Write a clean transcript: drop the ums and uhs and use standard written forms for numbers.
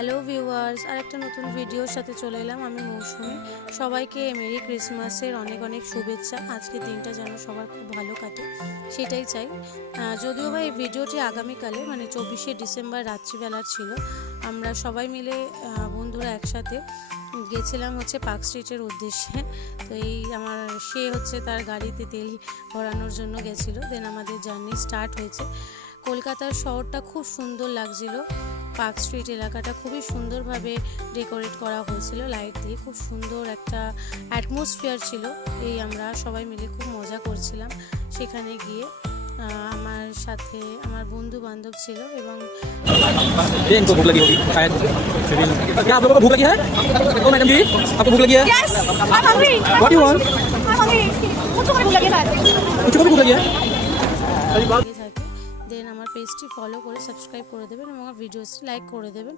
Hello viewers, আরেকটা নতুন ভিডিওর সাথে চলে এলাম আমি মৌসুমি। সবাইকে মেরি ক্রিসমাসের অনেক অনেক শুভেচ্ছা। আজকের দিনটা যেন সবার খুব ভালো কাটে সেটাই চাই। যদিও বা এই ভিডিওটি আগামীকালে মানে 24শে ডিসেম্বর রাত্রিবেলার ছিল। আমরা সবাই মিলে বন্ধুরা একসাথে গেছিলাম হচ্ছে পার্ক স্ট্রিটের উদ্দেশ্যে। তো সে হচ্ছে তার গাড়িতে তেল ভরানোর জন্য গেছিলো। দেন আমাদের জার্নি স্টার্ট হয়েছে। কলকাতার শহরটা খুব সুন্দর লাগছিল। পার্ক স্ট্রিট এলাকাটা খুবই সুন্দরভাবে ডেকোরেট করা হয়েছিল লাইট দিয়ে, খুব সুন্দর একটা অ্যাটমসফিয়ার ছিল। আমরা সবাই মিলে খুব মজা করছিলাম সেখানে গিয়ে। আমার সাথে আমার বন্ধু বান্ধব ছিল এবং इनको भूख लगी होगी शायद। क्या आप लोगों को भूख लगी है? तो मैडम जी आपको भूख लगी है? Yes, I'm hungry. What do you want? I'm hungry. मुझको भी भूख लगी है। कुछ को भी भूख लगी है? দেন আমার পেজটি ফলো করে সাবস্ক্রাইব করে দেবেন এবং আমার ভিডিওসটি লাইক করে দেবেন।